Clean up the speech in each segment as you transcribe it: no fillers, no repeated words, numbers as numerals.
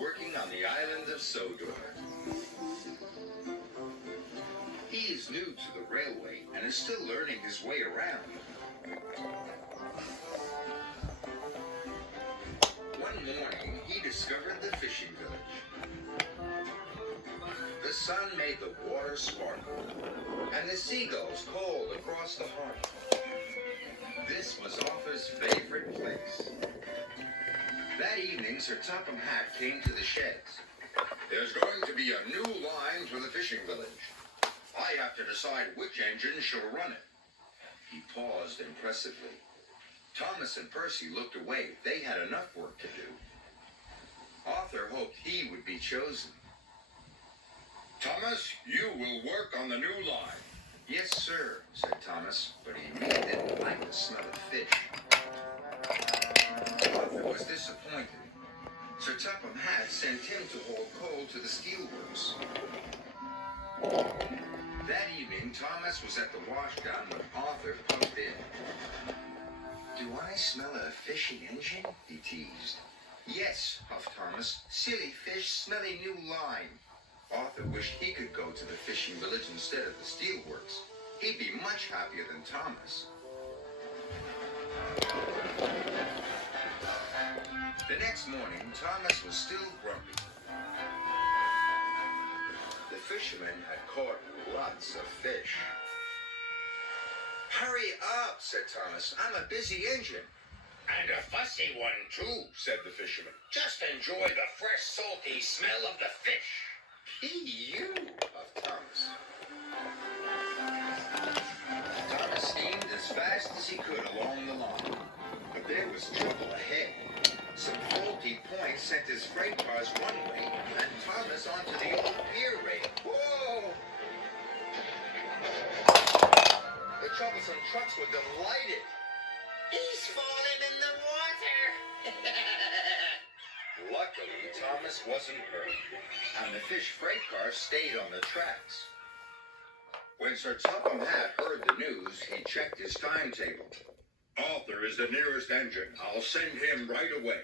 working on the island of Sodor. He is new to the railway and is still learning his way around. One morning, he discovered the fishing village. The sun made the water sparkle, and the seagulls called across the harbor. This was Arthur's favorite place. That evening, Sir Topham Hatt came to the sheds. There's going to be a new line to the fishing village. I have to decide which engine shall run it. He paused impressively. Thomas and Percy looked away. They had enough work to do. Arthur hoped he would be chosen. Thomas, you will work on the new line. Yes, sir, said Thomas, but he really didn't like the smell of fish. Arthur was disappointed. Sir Topham Hatt sent him to haul coal to the steelworks. That evening, Thomas was at the washdown when Arthur pumped in. Do I smell a fishy engine? He teased. Yes, huffed Thomas. Silly fish, smelly new line. Arthur wished he could go to the fishing village instead of the steelworks. He'd be much happier than Thomas. The next morning, Thomas was still grumpy. The fishermen had caught lots of fish. Hurry up, said Thomas. I'm a busy engine. And a fussy one, too, said the fisherman. Just enjoy the fresh, salty smell of the fish. You, of Thomas. Thomas steamed as fast as he could along the line. But there was trouble ahead. Some faulty points sent his freight cars one way, and Thomas onto the old pier rail. Whoa! The troublesome trucks were delighted. He's fallen in the water! Luckily, Thomas wasn't hurt, and the fish freight car stayed on the tracks. When Sir Topham Hatt heard the news, he checked his timetable. Arthur is the nearest engine. I'll send him right away.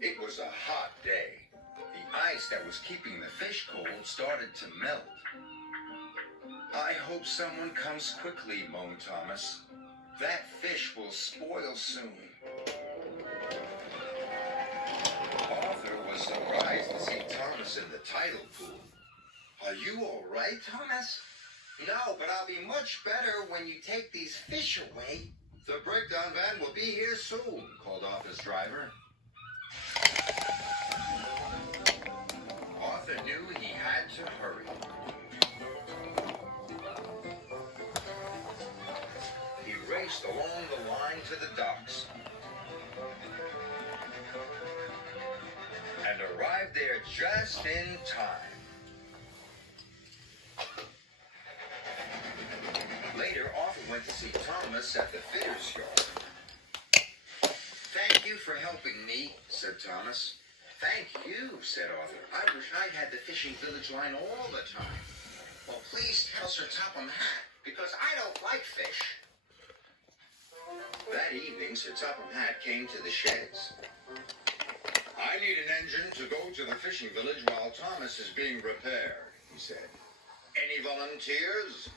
It was a hot day. The ice that was keeping the fish cold started to melt. I hope someone comes quickly, moaned Thomas. That fish will spoil soon. Arthur was surprised to see Thomas in the tidal pool. Are you all right, Thomas? No, but I'll be much better when you take these fish away. The breakdown van will be here soon, called Arthur's driver. Arthur knew he had to hurry. He raced along the line to the docks and arrived there just in time. Later, Arthur went to see Thomas at the fitter's yard. Thank you for helping me, said Thomas. Thank you, said Arthur. I wish I had the fishing village line all the time. Well, please tell Sir Topham Hatt, because I don't like fish. That evening, Sir Topham Hatt came to the sheds. I need an engine to go to the fishing village while Thomas is being repaired, he said. Any volunteers?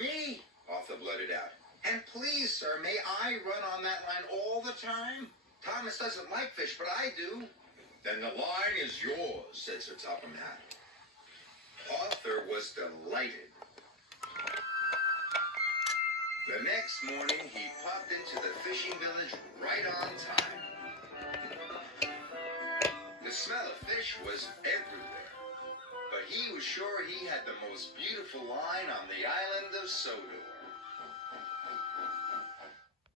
Me, Arthur blurted out. And please, sir, may I run on that line all the time? Thomas doesn't like fish, but I do. Then the line is yours, said Sir Topham Hatt. Arthur was delighted. The next morning, he popped into the fishing village right on time. The smell of fish was everywhere, but he was sure he had the most beautiful line on the island of Sodor.